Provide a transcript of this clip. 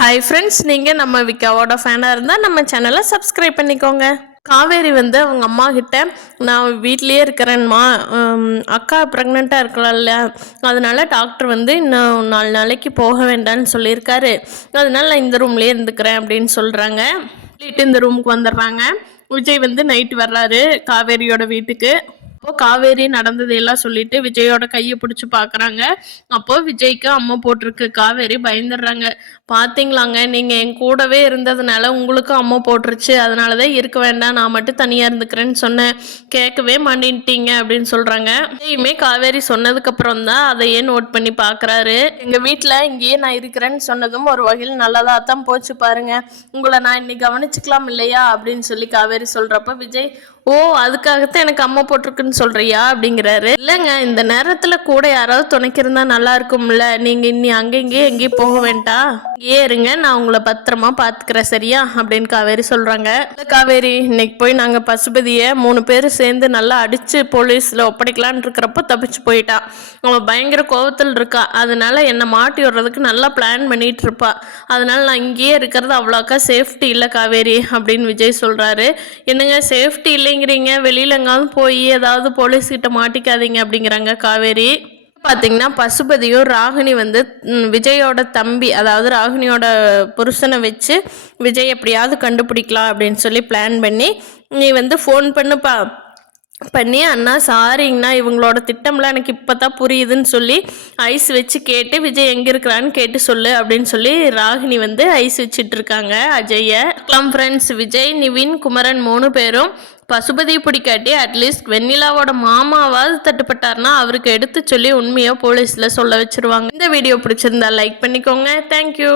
Hi friends, நீங்கள் நம்ம விக்காவோட ஃபேனாக இருந்தால் நம்ம சேனலை சப்ஸ்கிரைப் பண்ணிக்கோங்க. காவேரி வந்து அவங்க அம்மா கிட்ட நான் வீட்லேயே இருக்கிறேன்மா, அக்கா ப்ரெக்னெண்ட்டாக இருக்கலாம்ல, அதனால டாக்டர் வந்து இன்னும் 4 நாளைக்கு போக வேண்டாம்னு சொல்லியிருக்காரு, அதனால நான் இந்த ரூம்லேயே இருந்துக்கிறேன் அப்படின்னு சொல்கிறாங்க. சொல்லிட்டு இந்த ரூமுக்கு வந்துடுறாங்க. விஜய் வந்து நைட்டு வர்றாரு காவேரியோட வீட்டுக்கு. அப்போ காவேரி நடந்ததையெல்லாம் சொல்லிட்டு விஜயோட கையை பிடிச்சி பார்க்குறாங்க. அப்போ விஜய்க்கு அம்மா போட்டிருக்கு. காவேரி பயந்துடுறாங்க. பார்த்தீங்களாங்க, நீங்கள் என் கூடவே இருந்ததுனால உங்களுக்கும் அம்மா போட்டுருச்சு, அதனால தான் இருக்க வேண்டாம், நான் மட்டும் தனியாக இருந்துக்கிறேன்னு சொன்னேன், கேட்கவே மாட்டேன்ட்டீங்க அப்படின்னு சொல்கிறாங்க. விஜயுமே காவேரி சொன்னதுக்கப்புறம் தான் அதையே நோட் பண்ணி பார்க்குறாரு. எங்கள் வீட்டில் இங்கேயே நான் இருக்கிறேன்னு சொன்னதும் ஒரு வகையில் நல்லதாக தான் போச்சு பாருங்க, உங்களை நான் இன்னைக்கு கவனிச்சுக்கலாம் இல்லையா அப்படின்னு சொல்லி காவேரி சொல்கிறப்ப விஜய், ஓ அதுக்காகத்தான் எனக்கு அம்மா போட்டிருக்குன்னு சொல்றியா அப்படிங்கிறாரு. இல்லைங்க, இந்த நேரத்தில் கூட யாராவது துணைக்கிருந்தா நல்லா இருக்கும்ல, நீங்கள் இன்னி அங்கெங்கேயே எங்கேயும் போக வேண்டாம், இருங்க, நான் உங்களை பத்திரமா பார்த்துக்கிறேன் சரியா அப்படின்னு காவேரி சொல்கிறாங்க. காவேரி, இன்னைக்கு போய் நாங்கள் பசுபதியை 3 பேர் சேர்ந்து நல்லா அடித்து போலீஸில் ஒப்படைக்கலான் இருக்கிறப்போ தப்பிச்சு போயிட்டான். அவன் பயங்கர கோபத்தில் இருக்கா, அதனால என்னை மாட்டி விடுறதுக்கு நல்லா பிளான் பண்ணிட்டு இருப்பா, அதனால நான் இங்கேயே இருக்கிறது அவ்வளோக்கா சேஃப்டி இல்லை காவேரி அப்படின்னு விஜய் சொல்கிறாரு. என்னங்க சேஃப்டி இல்லைங்கிறீங்க, வெளியில் எங்காவது போய் ஏதாவது போலீஸ்கிட்ட மாட்டிக்காதீங்க அப்படிங்கிறாங்க காவேரி. பார்த்தீங்கன்னா பசுபதியும் ராகினி வந்து விஜயோட தம்பி, அதாவது ராகினியோட புருஷனை வச்சு விஜய் எப்படியாவது கண்டுபிடிக்கலாம் அப்படின்னு சொல்லி பிளான் பண்ணி, நீ வந்து ஃபோன் பண்ணி அண்ணா சாரிங்கண்ணா, இவங்களோட திட்டம்லாம் எனக்கு இப்போ தான் புரியுதுன்னு சொல்லி ஐஸ் வச்சு கேட்டு விஜய் எங்கே இருக்கிறான்னு கேட்டு சொல்லு அப்படின்னு சொல்லி ராகினி வந்து ஐஸ் வச்சுட்டு இருக்காங்க அஜயை. ஃப்ரெண்ட்ஸ், விஜய், நிவின், குமரன் 3 பேரும் பசுபதி பிடிக்காட்டி அட்லீஸ்ட் வெண்ணிலாவோட மாமாவாவது தட்டுப்பட்டார்னா அவருக்கு எடுத்து சொல்லி உண்மையாக போலீஸில் சொல்ல வச்சுருவாங்க. இந்த வீடியோ பிடிச்சிருந்தா லைக் பண்ணிக்கோங்க. தேங்க்யூ.